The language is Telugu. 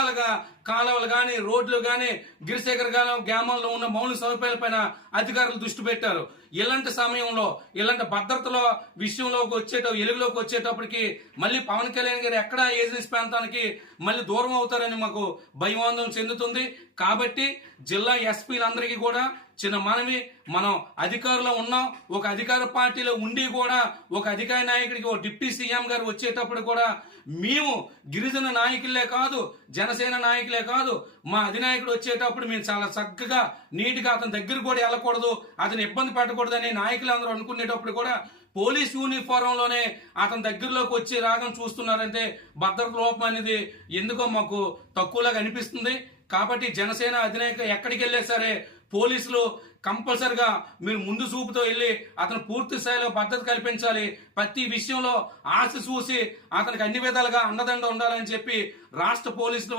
రకాలుగా కాలువలు కానీ రోడ్లు కానీ గిరిశేఖర్ గాలం గ్రామంలో ఉన్న మౌలిక సదుపాయాలపైన అధికారులు దృష్టి పెట్టారు. ఇలాంటి సమయంలో ఇలాంటి భద్రతలో విషయంలోకి వచ్చేట ఎలుగులోకి వచ్చేటప్పటికి మళ్ళీ పవన్ కళ్యాణ్ గారు ఎక్కడ ఏజెన్సీ ప్రాంతానికి మళ్ళీ దూరం అవుతారని మాకు భయవాందం చెందుతుంది. కాబట్టి జిల్లా ఎస్పీలందరికీ కూడా చిన్న మనవి మనం అధికారంలో ఉన్నాం ఒక అధికార పార్టీలో ఉండి కూడా ఒక అధికార నాయకుడికి ఒక డిప్యూటీ సీఎం గారు వచ్చేటప్పుడు కూడా మేము గిరిజన నాయకులే కాదు జనసేన నాయకులే కాదు మా అధినాయకుడు వచ్చేటప్పుడు మేము చాలా చక్కగా నీట్గా అతని దగ్గర కూడా వెళ్ళకూడదు అతను ఇబ్బంది పెట్టకూడదని నాయకులు అందరూ అనుకునేటప్పుడు కూడా పోలీస్ యూనిఫారంలోనే అతని దగ్గరలోకి వచ్చి రాగం చూస్తున్నారంటే భద్రత లోపం అనేది ఎందుకో మాకు తక్కువలాగా అనిపిస్తుంది. కాబట్టి జనసేన అధినాయక ఎక్కడికి వెళ్ళే సరే పోలీసులు కంపల్సరిగా మీరు ముందు చూపుతో వెళ్ళి అతను పూర్తి స్థాయిలో భద్రత కల్పించాలి. ప్రతి విషయంలో ఆశ చూసి అతనికి అన్ని విధాలుగా అండదండ ఉండాలని చెప్పి రాష్ట్ర పోలీసులు